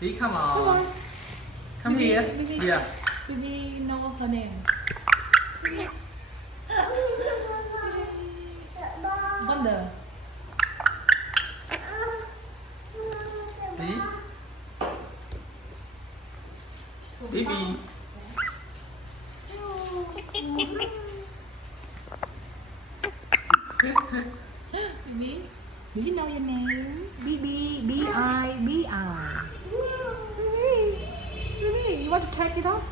Bibi, come Come on. on. Come Bibi, here. Bibi. Yeah. Bibi know her name. Wonder. Bibi. Bibi. Bibi. Do you know your name? Bibi. B-I. B-I. Bibi, you want to take it off?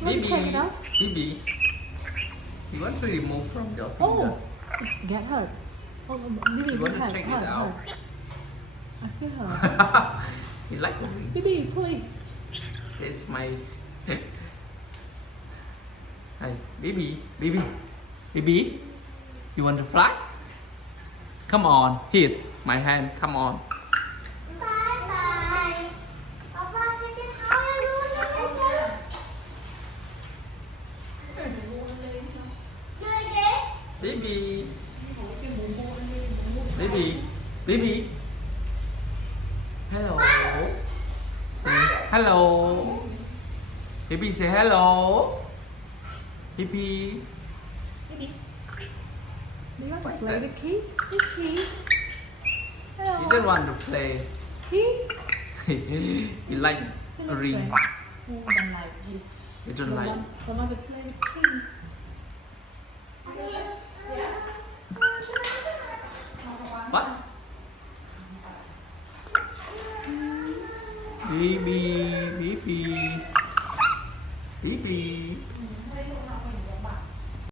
You want to take it Bibi. off? Bibi. You want to remove from your finger? Oh, get hurt. Oh, Bibi, You want hurt, to take hurt, it out? hurt. I feel hurt. You like the ring? Bibi, please. It's my. Hey, Bibi. Bibi. Bibi. You want to fly? Come on. Here's my hand. Come on. Bibi. Bibi. Bibi. Hello. Say hello. Bibi, say hello. Bibi. Bibi. Do you want to What's play that? with key? This key. Hello. You don't want to play. Key. You like He a looks ring. strange. Who don't like this? You don't like. Don't want to play with key. What? Bibi.